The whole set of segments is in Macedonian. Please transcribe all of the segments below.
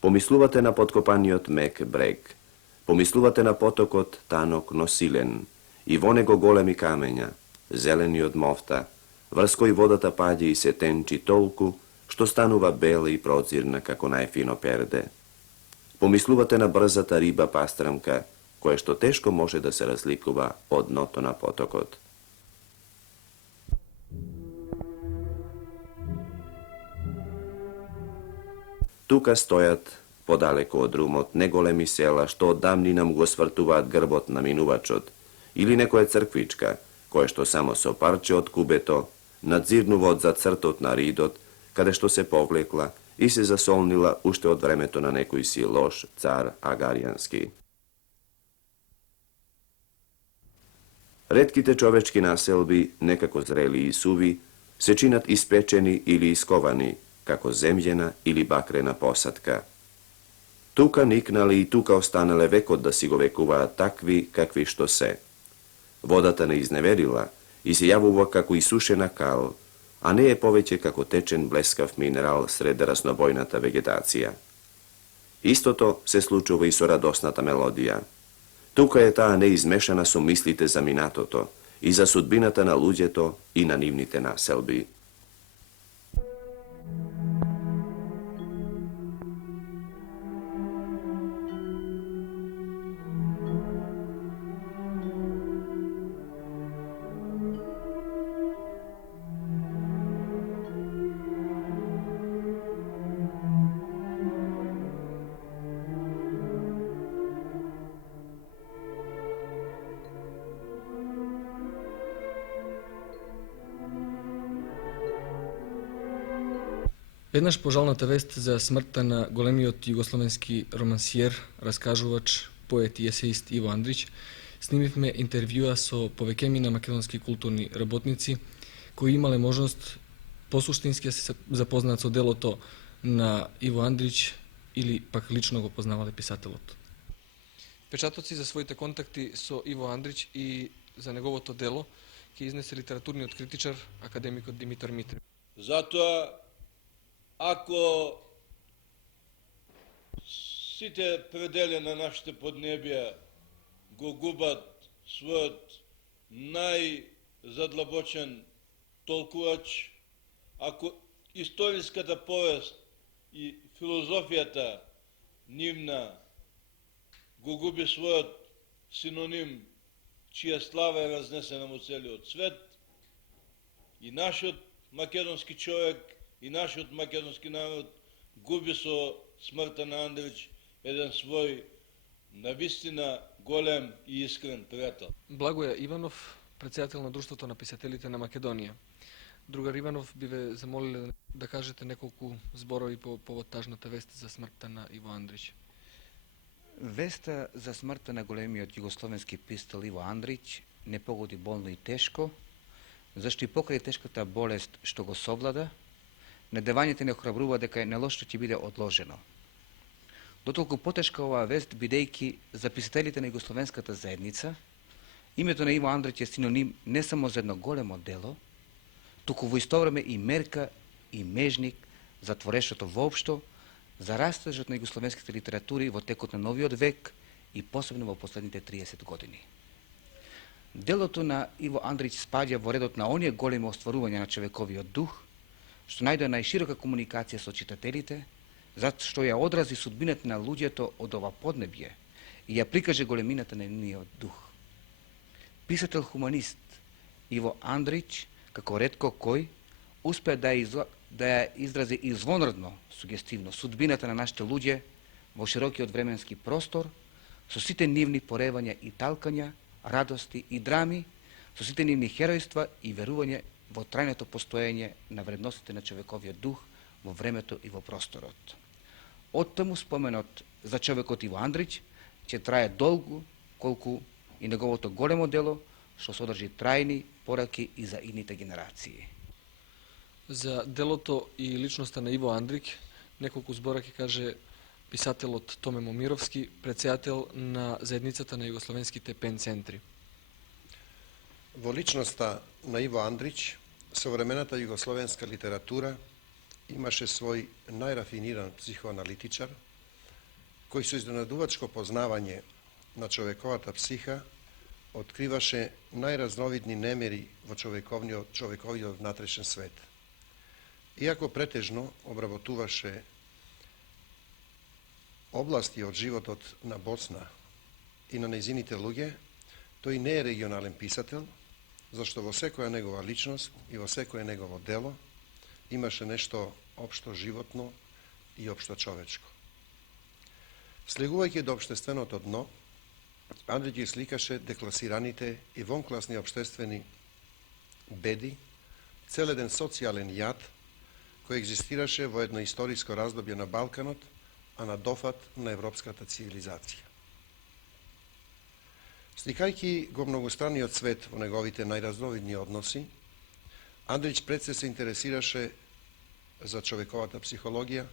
Помислувате на подкопаниот мек брег, помислувате на потокот танок но силен, и во него големи камења, зелени од мофта, врз кој водата паѓа и се тенчи толку, што станува бела и прозирна како најфино перде. Помислувате на брзата риба пастрамка, која што тешко може да се разликува од дното на потокот. Тука стојат, подалеку од румот, неголеми села, што оддамнина му го свртуваат грбот на минувачот, или некоја црквичка, која што само со парче од кубето, надзирнува од зацртот на ридот, каде што се повлекла и се засолнила уште од времето на некој си лош цар агаријански. Ретките човечки населби, некако зрели и суви, се чинат испечени или исковани, како земјена или бакрена посадка. Тука никнале и тука останале векот да си го векуваат такви какви што се. Водата не изневерила и се јавува како исушена кал, а не е повеќе како течен блескав минерал сред разнобојната вегетација. Истото се случува и со радосната мелодија. Тука е таа неизмешана со мислите за минатото и за судбината на луѓето и на нивните населби. Веднаш по жалната вест за смртта на големиот југословенски романсиер, раскажувач, поет и есеист Иво Андрич, снимивме интервјуа со повеќемина македонски културни работници кои имале можност посуштински да се запознаат со делото на Иво Андрич или пак лично го познавале писателот. Печатоци за своите контакти со Иво Андрич и за неговото дело ќе изнесе литературниот критичар, академикот Димитар Митрев. Затоа, ако сите предели на нашите поднебија го губат својот најзадлабочен толкувач, ако историската повест и филозофијата нивна го губи својот синоним, чија слава е разнесена во целиот свет, и нашиот македонски човек и нашиот македонски народ губи со смртта на Андрич еден свој навистина голем и искрен пријател. Благоја Иванов, председател на Друштвото на писателите на Македонија. Другар Иванов, би ве замолиле да кажете неколку зборови по повод тажната вест за смртта на Иво Андрич. Веста за смртта на големиот југословенски писател Иво Андрич не погоди болно и тешко, зашто и покрај тешката болест што го совлада, надевањето не охрабрува дека нелошто ќе биде одложено. Дотолку потешка оваа вест, бидејќи за писателите на југословенската заедница, името на Иво Андрич е синоним не само за едно големо дело, туку во исто време и мерка и межник за творештото воопшто, за растежот на југословенските литератури во текот на новиот век и посебно во последните 30 години. Делото на Иво Андрич спаѓа во редот на оние големи остварувања на човековиот дух, што најде најширока комуникација со читателите, зашто ја одрази судбината на луѓето од ова поднебје и ја прикаже големината на нивниот дух. Писател-хуманист Иво Андрич, како ретко кој, успеа да ја изрази извонредно сугестивно судбината на нашите луѓе во широкиот временски простор, со сите нивни поревања и талкања, радости и драми, со сите нивни херојства и верување во трајното постоење на вредностите на човековиот дух во времето и во просторот. Оттаму споменот за човекот Иво Андрич ќе трае долго, колку и неговото големо дело, што содржи трајни пораки и за идните генерации. За делото и личноста на Иво Андрич неколку збора ќе каже писателот Томе Момировски, председател на заедницата на југословенските пен центри. Во личноста на Иво Андрич, современата југословенска литература имаше свој најрафиниран психоаналитичар, koji su iznenadуваčko poznavanje na čovekovata psiha otkrivaše najraznovidni nemeri vo čovekovio vnatрешен свет. Iako pretežno obrabotuvaše oblasti od životot na Bosna i na neziните луѓе, тој не е регионален писател, зашто во секоја негова личност и во секое негово дело имаше нешто општо животно и општо човечко. Слегувајќи до општественото дно, Андрич ги сликаше декласираните и вонкласни општествени беди, цел еден социјален јад кој екзистираше во едно историско раздобје на Балканот, а на дофат на европската цивилизација. Сликајќи го многостранниот свет во неговите најразновидни односи, Андрич пред се интересираше за човековата психологија,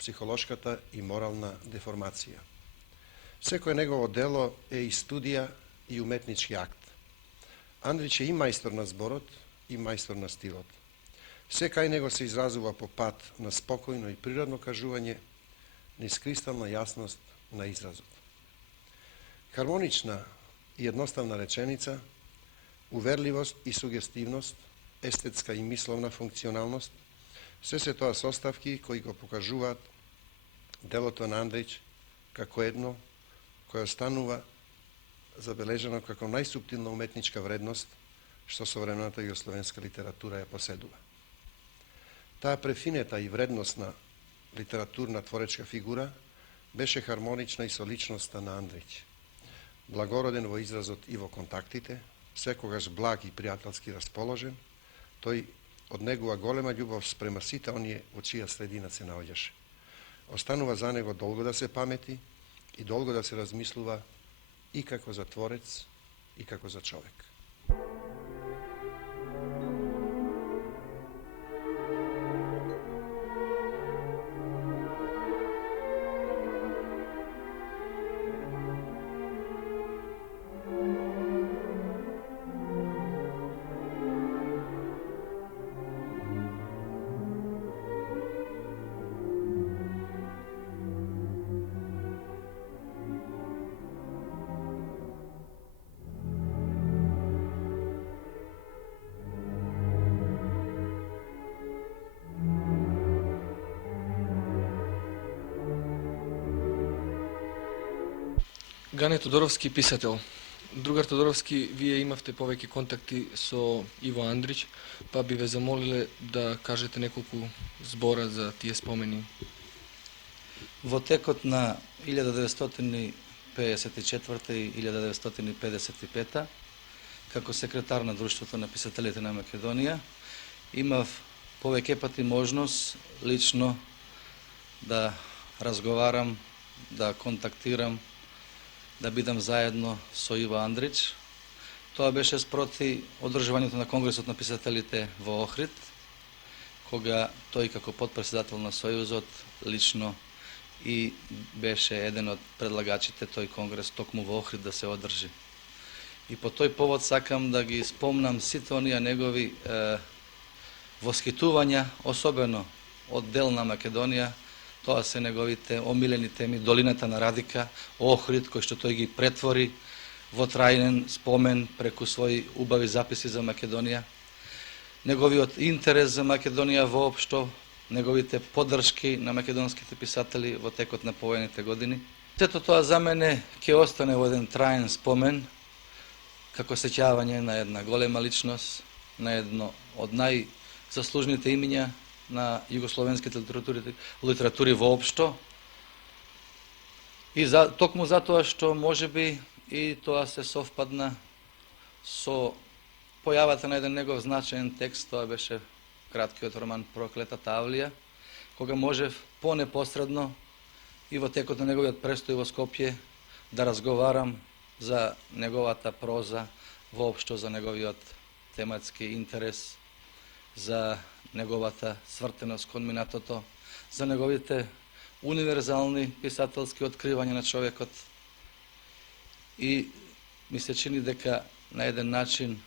психолошката и морална деформација. Секое негово дело е и студија и уметнички акт. Андрич е и мајстор на зборот и мајстор на стилот. Секај него се изразува по пат на спокојно и природно кажување, низ кристална јасност на изразот. Хармонична и едноставна реченица, уверливост и сугестивност, естетска и мисловна функционалност, се тоа составки кои го покажуваат делото на Андрич како едно кој останува забележано како најсуптилна уметничка вредност што современата југословенска литература ја поседува. Таа префинета и вредносна литературна творечка фигура беше хармонична и со личноста на Андрич. Благороден во изразот и во контактите, секогаш благ и пријателски расположен, тој од негова голема љубов спрема сите оние во чија средина се наоѓаше. Останува за него долго да се памети и долго да се размислува и како за творец и како за човек. Гане Тодоровски, писател. Другар Тодоровски, вие имавте повеќе контакти со Иво Андрич, па би ве замолиле да кажете неколку збора за тие спомени. Во текот на 1954 и 1955, како секретар на Друштвото на писателите на Македонија, имав повеќе пати можност лично да разговарам, да контактирам, да бидам заедно со Иво Андрич. Тоа беше спроти одржувањето на Конгресот на писателите во Охрид, кога тој како потпредседател на Сојузот лично и беше еден од предлагачите тој конгрес токму во Охрид да се одржи. И по тој повод сакам да ги спомнам сите оние негови восхитувања, особено од дел на Македонија. Тоа се неговите омилени теми, долината на Радика, Охрид, кој што тој ги претвори во трајнен спомен преку своји убави записи за Македонија. Неговиот интерес за Македонија воопшто, неговите поддршки на македонските писатели во текот на повојните години. Сето тоа за мене ќе остане во еден траен спомен, како сеќавање на една голема личност, на едно од најзаслужните имиња на југословенските литератури воопшто. И токму затоа што можеби и тоа се совпадна со појавата на еден негов значаен текст, тоа беше краткиот роман Проклетата Авлија, кога можев понепосредно и во текот на неговиот престој во Скопје да разговарам за неговата проза, воопшто за неговиот тематски интерес, за неговата свртеност кон минатото, за неговите универзални писателски откривања на човекот. И ми се чини дека на еден начин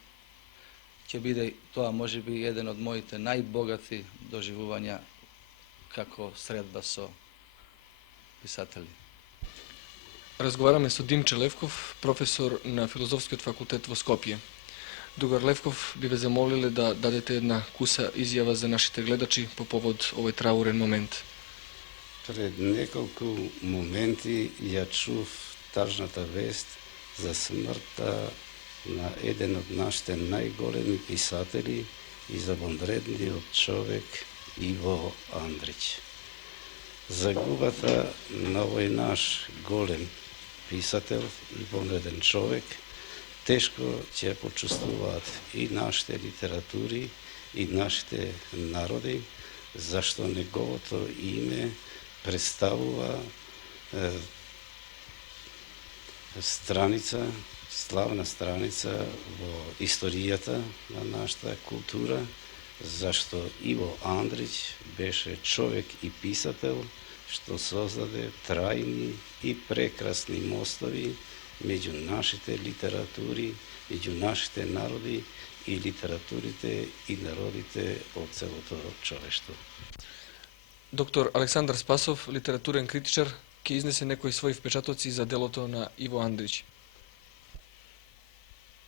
ќе биде тоа можеби еден од моите најбогати доживувања како средба со писатели. Разговараме со Димче Левков, професор на Филозофскиот факултет во Скопје. Дугар Левков би ве замолиле да дадете една куса изјава за нашите гледачи по повод овој траурен момент. Пред неколку моменти ја чув тажната вест за смртта на еден од нашите најголеми писатели и завонредниот човек Иво Андрич. Загубата на овој наш голем писател и вонреден човек тешко ќе почувствуваат и нашите литератури и нашите народи, зашто неговото име представува страница, славна страница во историјата на нашата култура, зашто Иво Андрич беше човек и писател што создаде трајни и прекрасни мостови меѓу нашите литератури, меѓу нашите народи и литературите и народите од целото човештво. Доктор Александар Спасов, литературен критичар, ќе изнесе некои своји впечатоци за делото на Иво Андрич.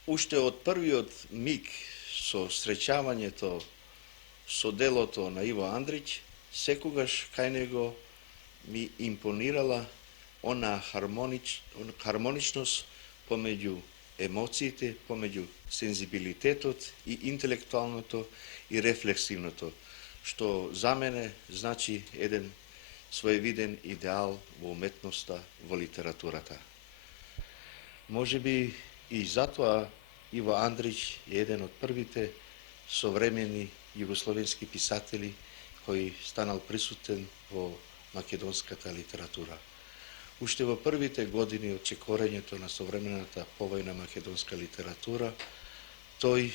Уште од првиот миг со среќавањето со делото на Иво Андрич, секогаш кај него ми импонирала она хармоничност помеѓу емоциите, помеѓу сензибилитетот и интелектуалното и рефлексивното, што за мене значи еден своевиден идеал во уметноста, во литературата. Може би и затоа Иво Андрич е еден од првите современи југословенски писатели кој станал присутен во македонската литература. Уште во првите години од чекорењето на современата повојна македонска литература, тој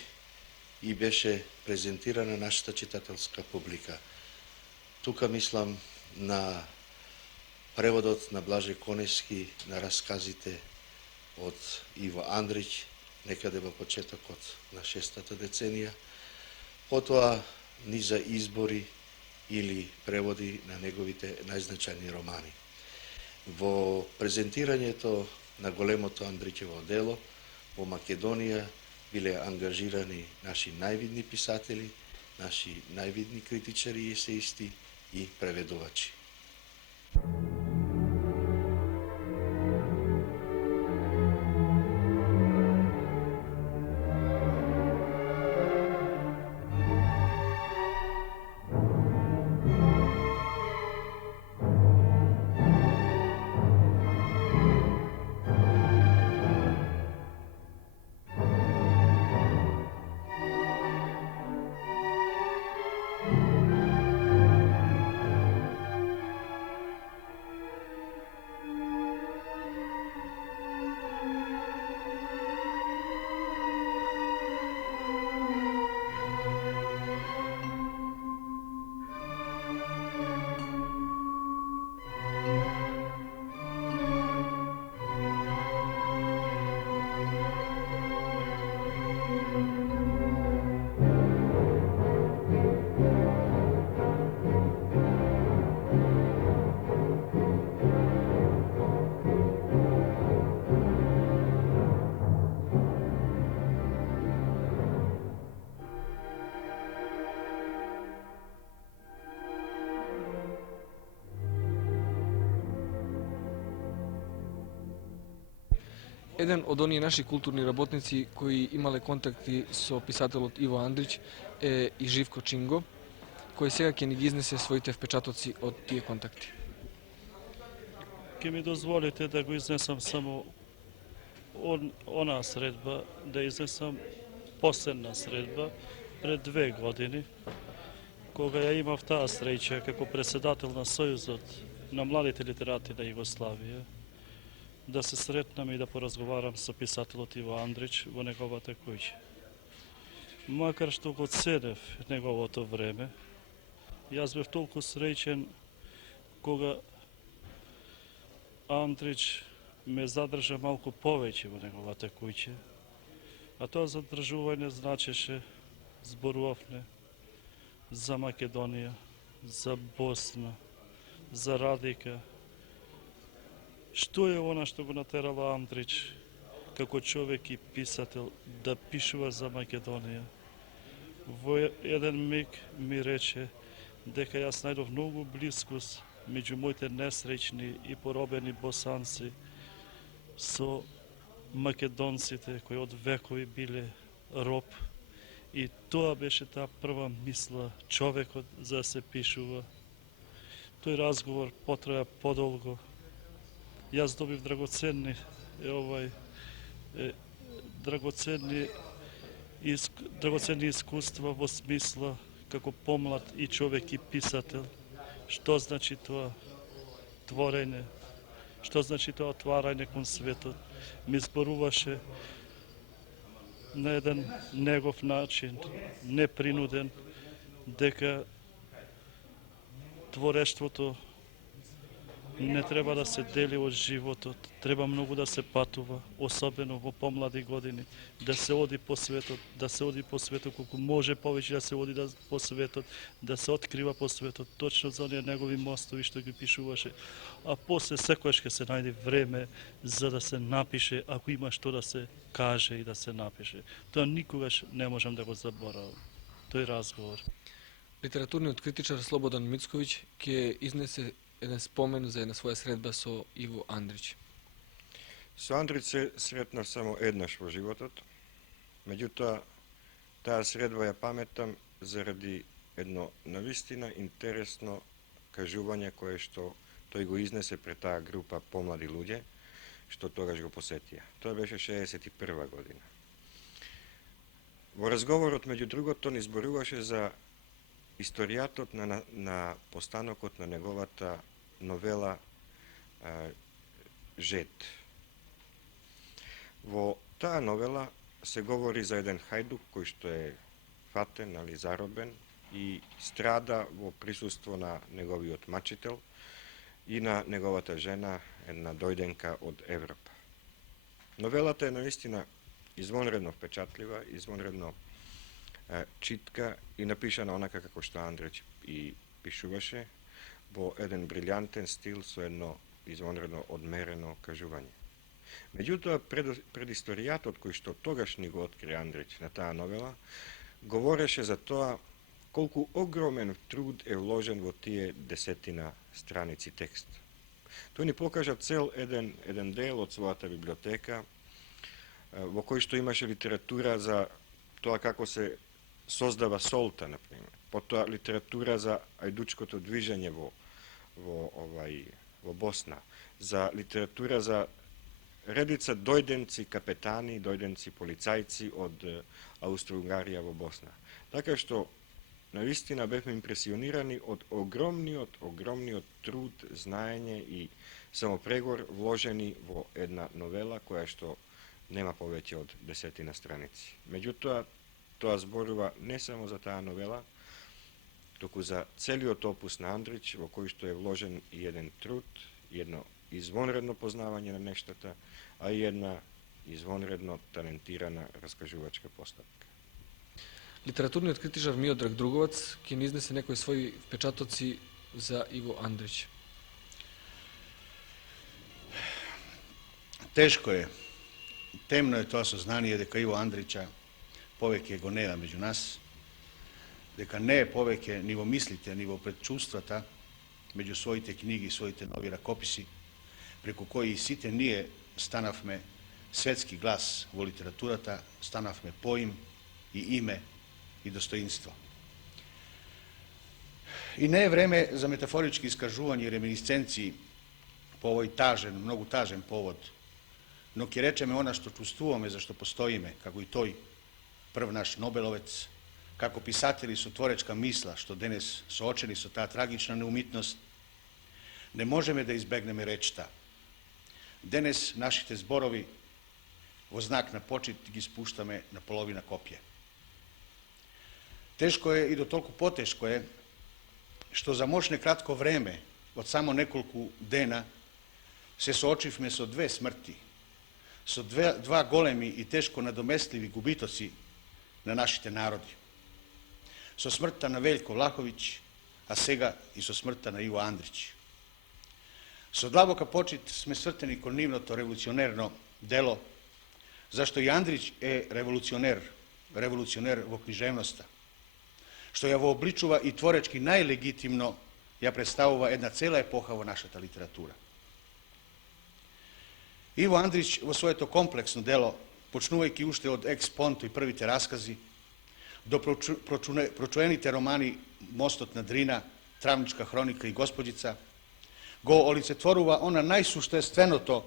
и беше презентиран на нашата читателска публика. Тука мислам на преводот на Блаже Коневски на расказите од Иво Андрич, некаде во почетокот на 6-та деценија, потоа низа избори или преводи на неговите најзначајни романи. Во презентирањето на големото Андричево дело во Македонија биле ангажирани наши највидни писатели, наши највидни критичари и есеисти и преведувачи. Еден од оние наши културни работници кои имале контакти со писателот Иво Андрич е и Живко Чинго, кој сега ќе ни ги изнесе своите впечатоци од тие контакти. Ке ми дозволите да го изнесам само она средба, да изнесам последна средба пред 2 години, кога ја имав таа среќа како председател на Сојузот на младите литерати на Југославија, да се сретнам и да поразговарам со писателот Иво Андрич во неговата куќа. Макар што го ценев неговото време, јас бев толку среќен кога Андрич ме задржа малку повеќе во неговата куќа, а тоа задржување значеше, зборувавме за Македонија, за Босна, за Радика Што е она што го натерала Андрич, како човек и писател, да пишува за Македонија? Во еден миг ми рече дека јас најдов многу блискост меѓу моите несреќни и поробени босанци со македонците кои од векови биле роб. И тоа беше таа прва мисла човекот за да се пишува. Тој разговор потраја подолго. Јас добив драгоценни драгоценни искуства во смисла како помлад и човек и писател. Што значи тоа творење? Што значи тоа отварање кон светот? Ми зборуваше на еден негов начин, непринуден, дека творештвото не треба да се дели од животот, треба многу да се патува, особено во помлади години, да се оди по светот, колку може повеќе да се оди по светот, да се открива по светот, точно за оние негови мостови што ги пишуваше. А после секојаш ќе се најде време за да се напише, ако има што да се каже и да се напише. Тоа никогаш не можам да го заборавам. Тој разговор. Литературниот критичар Слободан Мицковиќ ќе изнесе еден спомен за една своја средба со Иво Андрич. Со Андрич се сретнав само еднаш во животот, меѓутоа таа средба ја паметам заради едно навистина интересно кажување кое што тој го изнесе пред таа група помлади луѓе, што тогаш го посетија. Тоа беше 61 година. Во разговорот, меѓу другото, ни зборуваше за историјатот на постанокот на неговата новела Жет. Во таа новела се говори за еден хајдук кој што е фатен, заробен и страда во присуство на неговиот мачител и на неговата жена, една дојденка од Европа. Новелата е наистина извонредно впечатлива, извонредно читка и напишана онака како што Андрич и пишуваше, во еден брилјантен стил со едно извонредно одмерено кажување. Меѓутоа, предисторијатот кој што тогаш ни го откри Андрич на таа новела, говореше за тоа колку огромен труд е вложен во тие 10 страници текст. Тој ни покажа цел еден дел од својата библиотека, во кој што имаше литература за тоа како се создава солта, например. Потоа литература за ајдучкото движење во Босна, за литература за редица дојденци капетани, дојденци полицајци од Аустро-Унгарија во Босна. Така што навистина бевме импресионирани од огромниот труд, знаење и самопрегор вложени во една новела која што нема повеќе од 10 страници. Меѓутоа, тоа зборува не само за таа новела, туку за целиот опус на Андрич, во кој што е вложен и еден труд, и едно извонредно познавање на нештата, а и една извонредно талентирана раскажувачка постапка. Литературниот критичар Миодраг Друговац ќе ни изнесе некои своји впечатоци за Иво Андрич. Тешко е. Темно е тоа сознание дека Иво Андрича повеќе го нема меѓу нас, дека не е повеќе ни во мислите, ни во предчувствата, меѓу своите книги, своите нови ракописи, преку кои сите ние станавме светски глас во литературата, станавме поим и име и достоинство. И не е време за метафорички искажувања и реминисценции по овој тажен, многу тажен повод, но ќе речеме она што чувствуваме, зашто постоиме, како и тој, прв наш Нобеловец, како писатели со творечка мисла, што денес соочени со таа трагична неумитност, не можеме да избегнеме речта. Денес нашите зборови во знак на почит ги спуштаме на половина копје. Тешко е и до толку потешко е што за мошне кратко време, од само неколку дена, се соочивме со две смрти, со два големи и тешко надоместливи губитоци на нашите народи. Со смртта на Велјко Влаховиќ, а сега и со смртта на Иво Андрич. Со длабока почит сме свртени кон нивното револуционерно дело, зашто и Андрич е револуционер во книжевноста, што ја вообличува и творечки најлегитимно ја представува една цела епоха во нашата литература. Иво Андрич во своето комплексно дело, почнувајќи уште од екс-понто и првите раскази, до прочуените романи Мостот на Дрина, Травничка хроника и Господица, го олицетворува она најсуштественото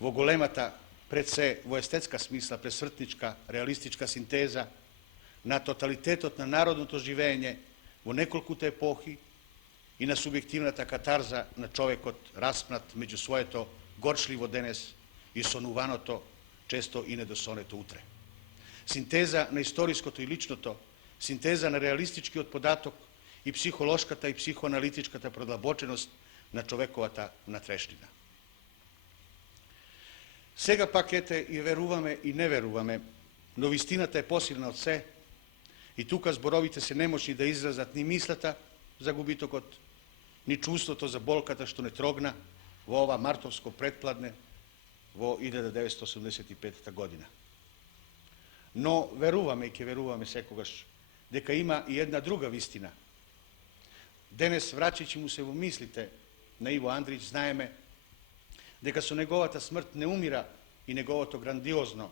во големата, пред се во естетска смисла, пресвртничка, реалистичка синтеза на тоталитетот на народното живење во неколкуте епохи и на субјективната катарза на човекот распнат меѓу своето горчливо денес и сонуваното, често и недосонето утре. Синтеза на историското и личното, синтеза на реалистичкиот податок и психолошката и психоаналитичката продлабоченост на човековата натрешнина. Сега пак ете и веруваме и не веруваме, но вистината е посилна од се и тука зборовите се немочни да изразат ни мислата за губитокот, ни чувството за болката што не трогна во ова мартовско предпладне во 1985 година. Но веруваме и ќе веруваме секогаш дека има и една друга вистина. Денес, враќајќи му се во мислите на Иво Андрич, знаеме дека со неговата смрт не умира и неговото грандиозно,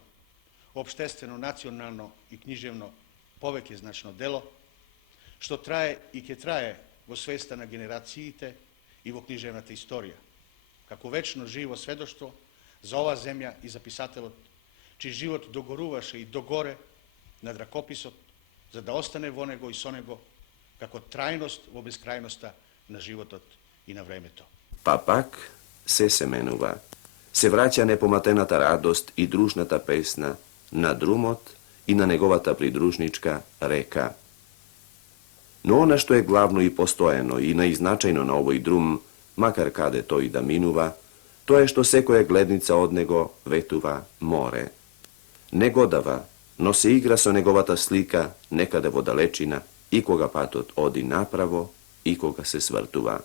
општествено, национално и книжевно повеќе значно дело, што трае и ќе трае во свеста на генерациите и во книжевната историја, како вечно живо сведоштво за ова земја и за писателот, чиј живот догоруваше и догоре над ракописот, за да остане во него и со него, како трајност во бескрајноста на животот и на времето. Па пак се менува. Се враќа непоматената радост и дружната песна на друмот и на неговата придружничка река. Но она што е главно и постојано и наизначајно на овој друм, макар каде тој да минува, тоа е што секоја гледница од него ветува море. Не го дава, но се игра со неговата слика некаде во далечина и кога патот оди направо и кога се свртува.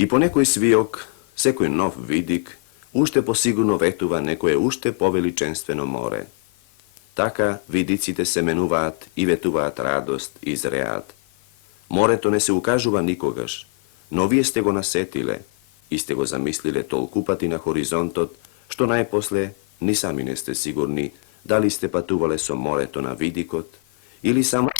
И по некој свиок, секој нов видик, уште посигурно ветува некое уште повеличенствено море. Така видиците се менуваат и ветуваат радост и зреат. Морето не се укажува никогаш, но вие сте го насетиле и сте го замислиле толку пати на хоризонтот, што најпосле ни сами не сте сигурни дали сте патувале со морето на видикот или само